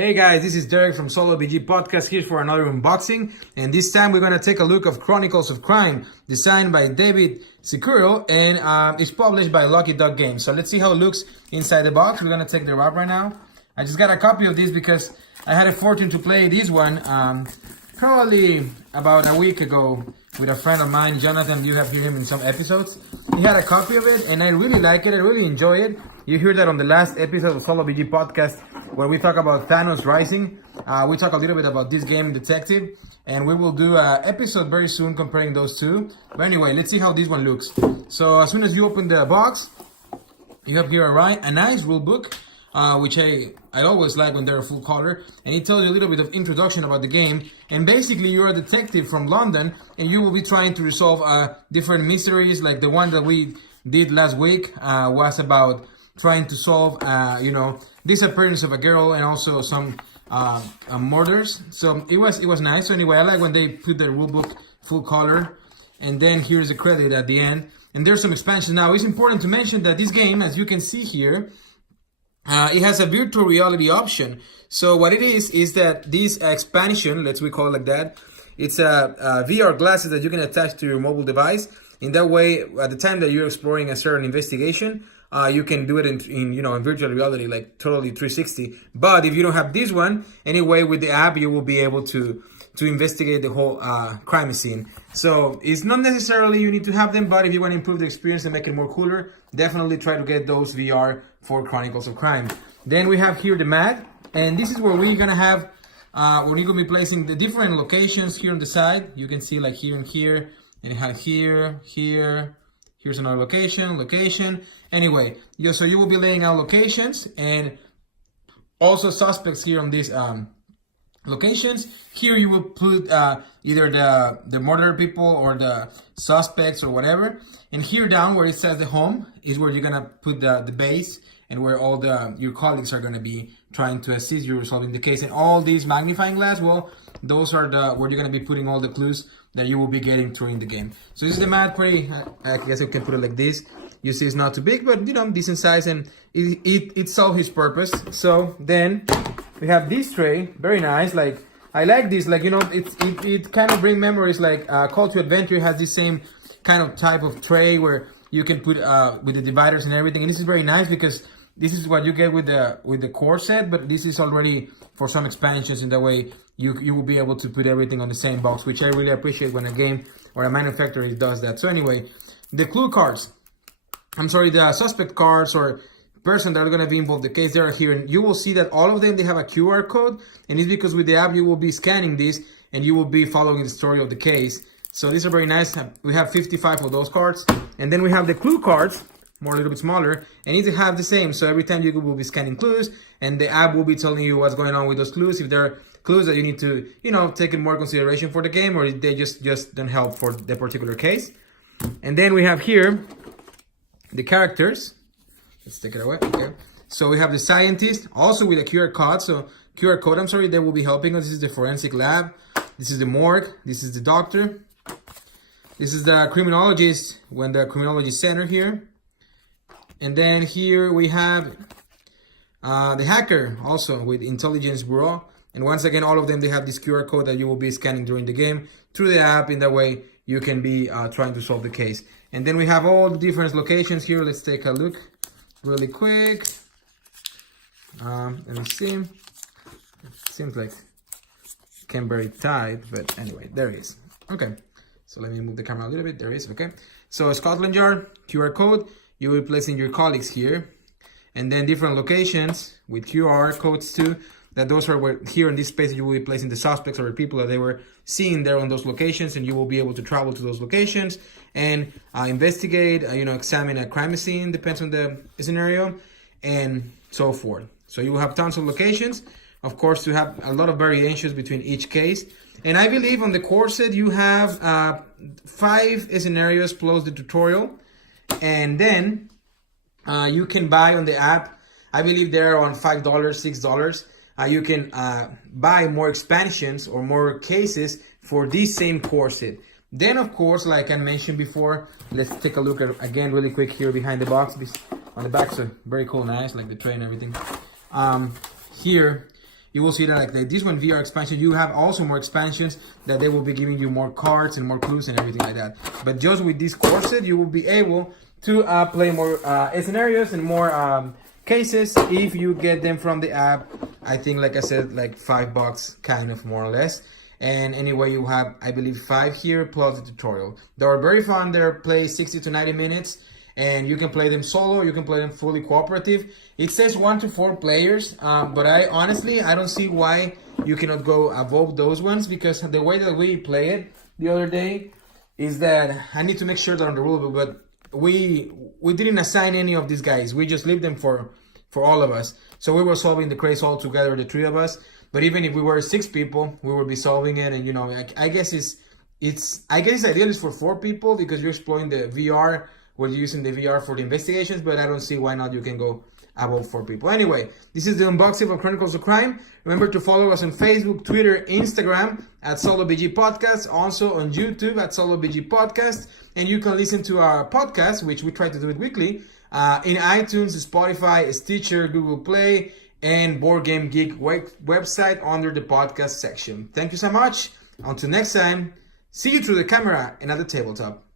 Hey guys, this is Derek from Solo BG Podcast here for another unboxing, and this time we're gonna take a look of Chronicles of Crime, designed by David Sicuro, and it's published by Lucky Duck Games. So let's see how it looks inside the box. We're gonna take the wrap right now. I just got a copy of this because I had a fortune to play this one probably about a week ago with a friend of mine, Jonathan. You have heard him in some episodes. He had a copy of it, and I really like it. I really enjoy it. You heard that on the last episode of Solo BG Podcast, where we talk about Thanos Rising. We talk a little bit about this game, Detective, and we will do an episode very soon comparing those two. But anyway, let's see how this one looks. So as soon as you open the box, you have here a nice rule book, which I always like when they're full color, and it tells you a little bit of introduction about the game. And basically, you're a detective from London, and you will be trying to resolve different mysteries. Like the one that we did last week was about trying to solve, disappearance of a girl and also some murders. So it was nice. So anyway, I like when they put the rulebook full color, and then here's the credit at the end. And there's some expansions. Now, it's important to mention that this game, as you can see here, it has a virtual reality option. So what it is that this expansion, we call it like that, it's a VR glasses that you can attach to your mobile device. In that way, at the time that you're exploring a certain investigation, you can do it in virtual reality, like totally 360. But if you don't have this one, anyway, with the app, you will be able to investigate the whole crime scene. So it's not necessarily you need to have them, but if you want to improve the experience and make it more cooler, definitely try to get those VR for Chronicles of Crime. Then we have here the mat, and this is where we're gonna have, we're gonna be placing the different locations here on the side. You can see like here and here, and it has here. Here's another location. Anyway, so you will be laying out locations and also suspects here on these locations. Here you will put either the murder people or the suspects or whatever. And here down where it says the home is where you're gonna put the base and where all your colleagues are gonna be trying to assist you resolving the case. And all these magnifying glass, well, those are where you're gonna be putting all the clues that you will be getting during the game. So this is the mat, I guess you can put it like this. You see it's not too big, but decent size, and it solves his purpose. So then we have this tray, very nice. Like I like this, it kind of bring memories. Like Call to Adventure has the same kind of type of tray where you can put with the dividers and everything. And this is very nice because this is what you get with the core set, but this is already for some expansions. In that way, you will be able to put everything on the same box, which I really appreciate when a game or a manufacturer does that. So anyway, the clue cards, the suspect cards or person that are going to be involved in the case, they are here. And you will see that all of them, they have a QR code. And it's because with the app, you will be scanning this and you will be following the story of the case. So these are very nice. We have 55 of those cards. And then we have the clue cards, a little bit smaller, and need to have the same. So every time you will be scanning clues, and the app will be telling you what's going on with those clues. If there are clues that you need to, take in more consideration for the game, or they just don't help for the particular case. And then we have here the characters. Let's take it away. Okay. So we have the scientist, also with a QR code. They will be helping us. This is the forensic lab. This is the morgue. This is the doctor. This is the criminologist, when the criminology center here. And then here we have the hacker, also with Intelligence Bureau. And once again, all of them, they have this QR code that you will be scanning during the game through the app. In that way, you can be trying to solve the case. And then we have all the different locations here. Let's take a look really quick. Let me see. It seems like it came very tight, but anyway, there it is. Okay, so let me move the camera a little bit. There it is. Okay, so Scotland Yard, QR code. You will be placing your colleagues here, and then different locations with QR codes too. Those are where here in this space you will be placing the suspects or the people that they were seeing there on those locations, and you will be able to travel to those locations and investigate, examine a crime scene, depends on the scenario, and so forth. So you will have tons of locations, of course, to have a lot of variations between each case. And I believe on the core set you have 5 scenarios plus the tutorial, and then you can buy on the app. I believe they're on $5, $6. You can buy more expansions or more cases for this same core set. Then, of course, like I mentioned before, let's take a look at again really quick here behind the box. On the back, so very cool, nice, like the tray and everything. Here you will see that like this one VR expansion, you have also more expansions that they will be giving you more cards and more clues and everything like that. But just with this core set, you will be able to play more scenarios and more cases if you get them from the app. I think, like I said, like $5 kind of, more or less. And anyway, you have, I believe, 5 here plus the tutorial. They are very fun. They're play 60 to 90 minutes, and you can play them solo, you can play them fully cooperative. It says 1 to 4 players, but I don't see why you cannot go above those ones, because the way that we play it the other day is that, I need to make sure that on the rulebook, but we didn't assign any of these guys. We just leave them for all of us. So we were solving the craze all together, the 3 of us. But even if we were 6 people, we would be solving it. And I guess it's ideal is for 4 people, because you're exploring the VR. We're using the VR for the investigations, but I don't see why not you can go above 4 people. Anyway, this is the unboxing of Chronicles of Crime. Remember to follow us on Facebook, Twitter, Instagram at SoloBG Podcast, also on YouTube at SoloBG Podcast. And you can listen to our podcast, which we try to do it weekly, in iTunes, Spotify, Stitcher, Google Play, and Board Game Geek website under the podcast section. Thank you so much. Until next time, see you through the camera and at the tabletop.